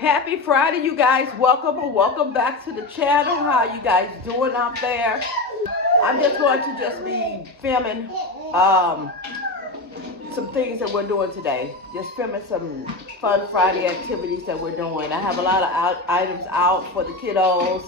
Happy Friday, you guys. Welcome back to the channel. How you guys doing out there? I'm just going to be filming some things that we're doing today. Just filming some fun Friday activities that we're doing. I have a lot of items out for the kiddos,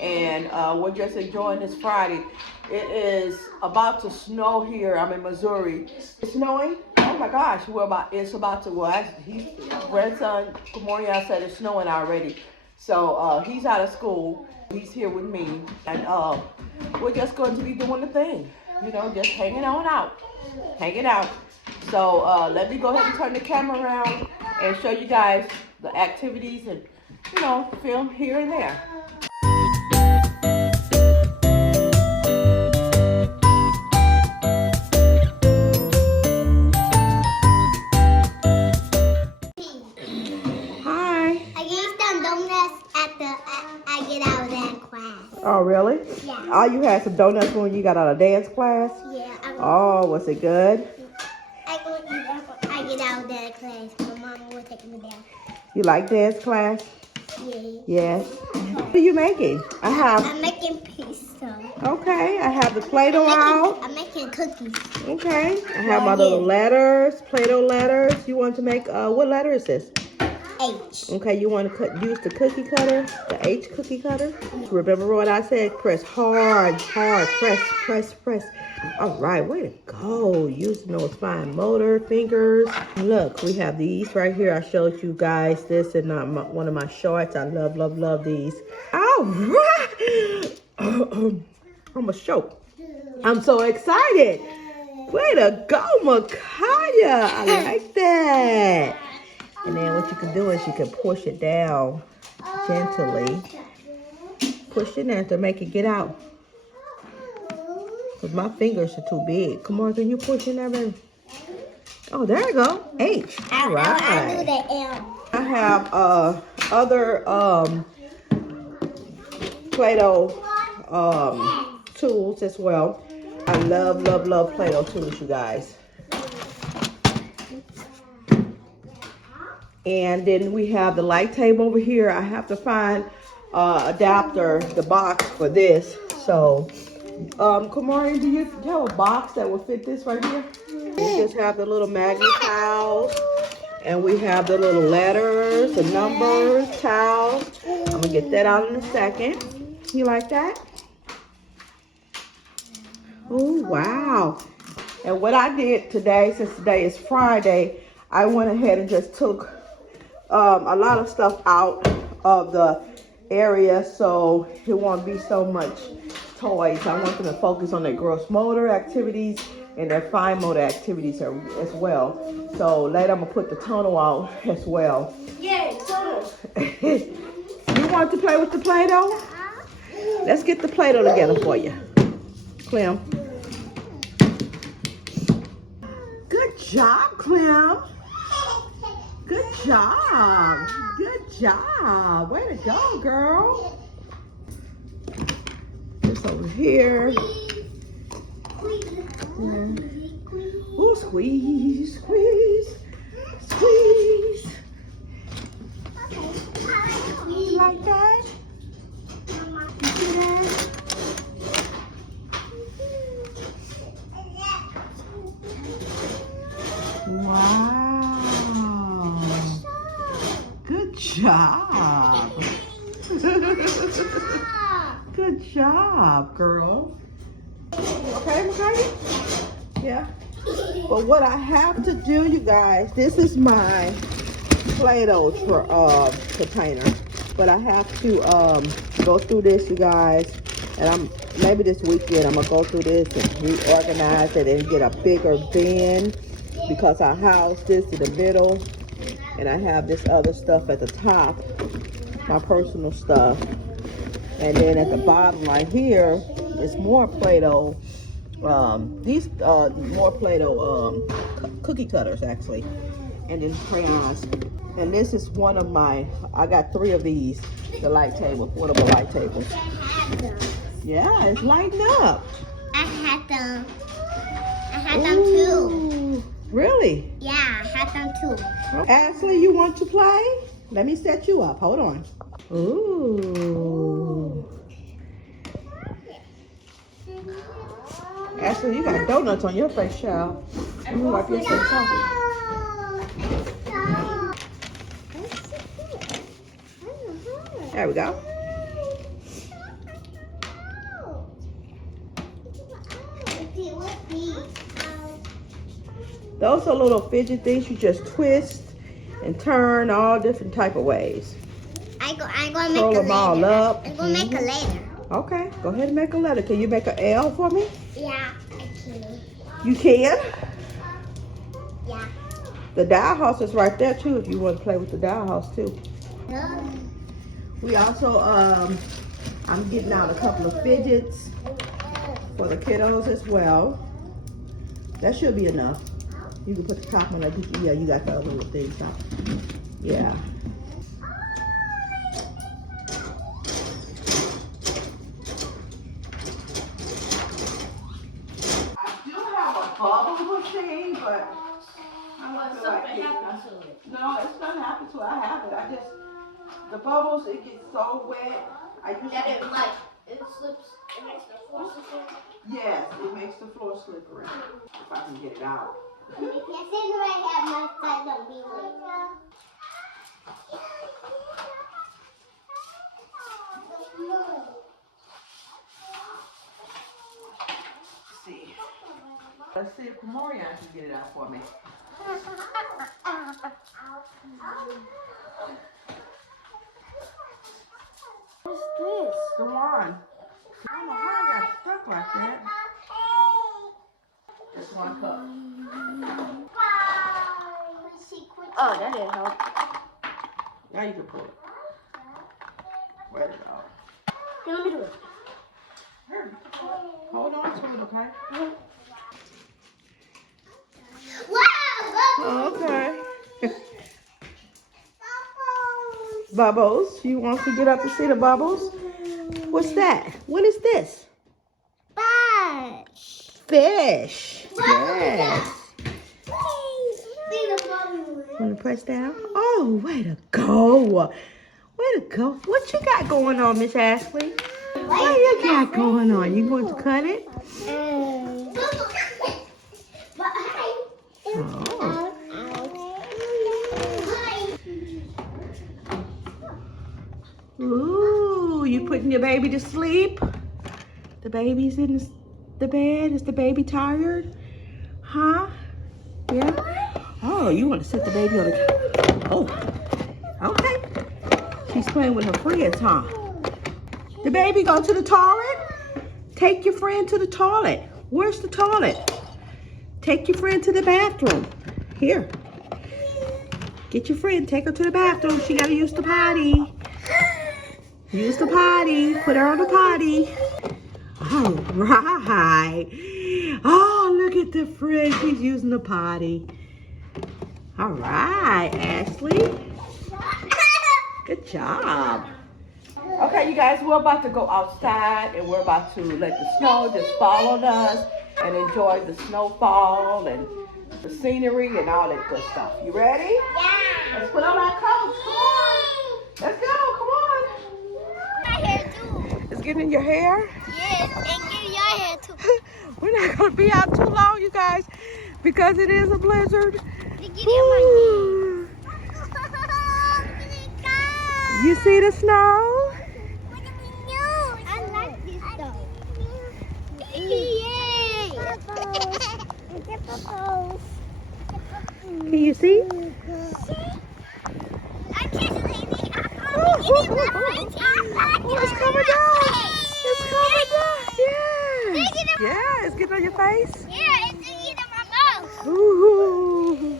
and we're just enjoying this Friday. It is about to snow here. I'm in Missouri. It's snowing. Oh my gosh, it's about to, grandson, good morning, I said it's snowing already. So he's out of school. He's here with me. And we're just going to be doing the thing. You know, just hanging out. So let me go ahead and turn the camera around and show you guys the activities and, film here and there. Oh, really? Yeah. Oh, you had some donuts when you got out of dance class? Yeah. Oh, was it good? I get out of dance class. My mom will take me down. You like dance class? Yeah. Yes. What are you making? I'm making pizza. Okay, I have the Play-Doh out. I'm making cookies. Okay. I have my little letters, Play-Doh letters. You want to make, what letter is this? H. Okay, you want to use the cookie cutter, the H cookie cutter. Remember what I said? Press hard, press. All right, way to go. Using those fine motor fingers. Look, we have these right here. I showed you guys this in one of my shorts. I love these. All right. I'm a choke. I'm so excited. Way to go, Makaya. I like that. And then what you can do is you can push it down gently. Push it down to make it get out. Because my fingers are too big. Come on, can you push in there, baby? Oh, there you go. H. All right. I do the L. I have other Play-Doh tools as well. I love Play-Doh tools, you guys. And then we have the light table over here. I have to find adapter, the box for this. So, Kamari, do you have a box that will fit this right here? We just have the little magnet towels. And we have the little letters, the numbers, towels. I'm going to get that out in a second. You like that? Oh, wow. And what I did today, since today is Friday, I went ahead and just took a lot of stuff out of the area so it won't be so much toys. I want them to focus on their gross motor activities and their fine motor activities as well. So later I'm gonna put the tunnel out as well. Yeah, tunnel. You want to play with the Play-Doh? Let's get the Play-Doh together for you. Clem. Good job, Clem. Good job. Way to go, girl. This over here. Ooh, squeeze. You like that? You see that? Wow. Good job. Good job, girl. Okay, Makaya? Yeah. But what I have to do, you guys, this is my Play-Doh container. But I have to go through this, you guys. And maybe this weekend I'm gonna go through this and reorganize it and get a bigger bin, because I house this in the middle and I have this other stuff at the top, my personal stuff. And then at the bottom right here is more Play-Doh. These more Play-Doh cookie cutters actually, and then crayons. And this is one of my, I got 3 of these, the light table, portable light tables. Yeah, it's lighting up. I had them. I had them too. Really? Yeah, I had them too. Ashley, you want to play? Let me set you up. Hold on. Ooh. Ashley, you got donuts on your face, child. Let me wipe your face off. There we go. Those are little fidget things you just twist and turn all different type of ways. I'm gonna Roll make a them all letter. up. I'm gonna make a letter. Okay, go ahead and make a letter. Can you make an L for me? Yeah, I can. You can? Yeah. The dial house is right there too if you want to play with the dial house too. We also, I'm getting out a couple of fidgets for the kiddos as well. That should be enough. You can put the top on it. Yeah, you got the other little things out. Yeah. I do have a bubble machine, but I don't feel like it. No, it's not happened to it. I have it. I just, the bubbles, it gets so wet. I usually It slips. It makes the floor slippery. yes, it makes the floor slippery. If I can get it out. Yes, I have my side. Don't be late. See. Let's see if Kamorian can get it out for me. What's this? Come on. I don't know how I got stuck like that. Just one cup. Oh, that didn't help. Now you can pull it. Where did it go? Here, let me do it. Here. Hold on to it, okay? Wow! Okay. Bubbles. You want to get up and see the bubbles? What's that? What is this? Fish. Fish. Yes. See the bubble. Want to press down? Oh, way to go. Way to go. What you got going on, Miss Ashley? What you got going on? You going to cut it? Oh. Ooh, you putting your baby to sleep? The baby's in the bed. Is the baby tired? Huh? Yeah? Oh, you want to sit the baby on the... Oh, okay. She's playing with her friends, huh? The baby go to the toilet? Take your friend to the toilet. Where's the toilet? Take your friend to the bathroom. Here. Get your friend, take her to the bathroom. She gotta use the potty. Use the potty. Put her on the potty. All right. Oh, look at the friend. She's using the potty. All right, Ashley. Good job. Okay, you guys, we're about to go outside and we're about to let the snow just fall on us and enjoy the snowfall and the scenery and all that good stuff. You ready? Yeah. Let's put on our coats. Come on. Let's go. Come on. My hair too. It's getting in your hair? Yes, and get your hair too. We're not going to be out too long, you guys, because it is a blizzard. Get in my hair. You see the snow? I like this stuff. Yay! Can you see? I can't see me. Oh, it's coming down. It's coming down. Yes. Yeah, it's getting on your face. Yeah, it's in my mouth. Ooh.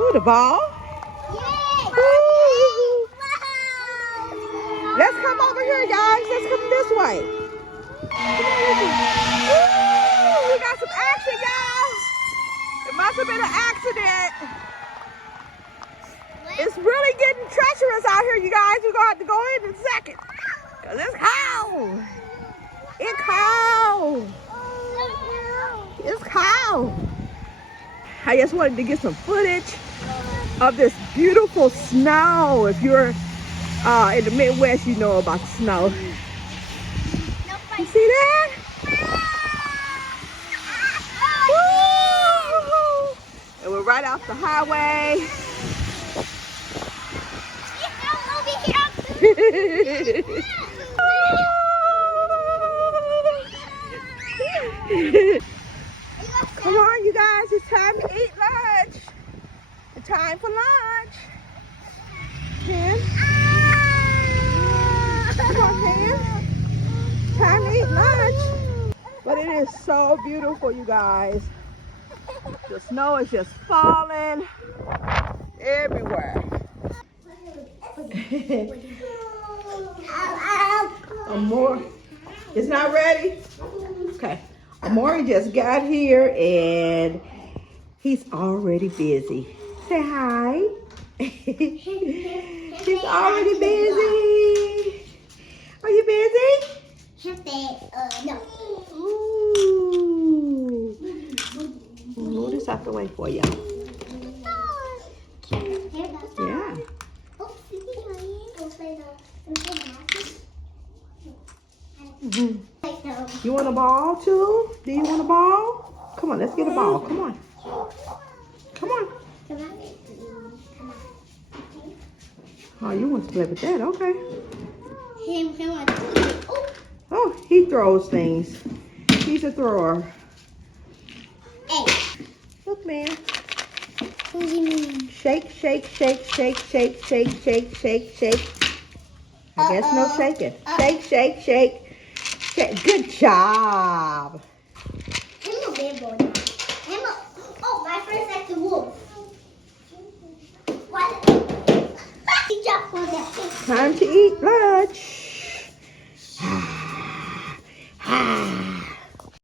Ooh, the ball. Ooh. Let's come over here, guys. Let's come this way. Ooh, we got some action, y'all. It must have been an accident. It's really getting treacherous out here, you guys. We're going to have to go in a second. It's cold. It's cold. It's cold. I just wanted to get some footage of this beautiful snow. If you're in the Midwest, you know about the snow. You see that? Woo! And we're right off the highway. Come on, you guys, it's time to eat lunch. It's time for lunch. Ken? Come on, Ken. Time to eat lunch. But it is so beautiful, you guys. The snow is just falling everywhere. Amor, it's not ready? Okay. Amori just got here and he's already busy. Say hi. He's already busy. Are you busy? No. Ooh. Move this out the way for you. Yeah. You want a ball too? Do you want a ball? Come on, let's get a ball. Come on. Come on. Oh, you want to play with that? Okay. Oh, he throws things. He's a thrower. Hey. Look, man. What do you mean? Shake, shake, shake, shake, shake, shake, shake, shake, shake. I guess no shaking. Shake, shake, shake. Good job. I'm a big boy now. Oh, my friend's like the wolf. What? Time to eat lunch.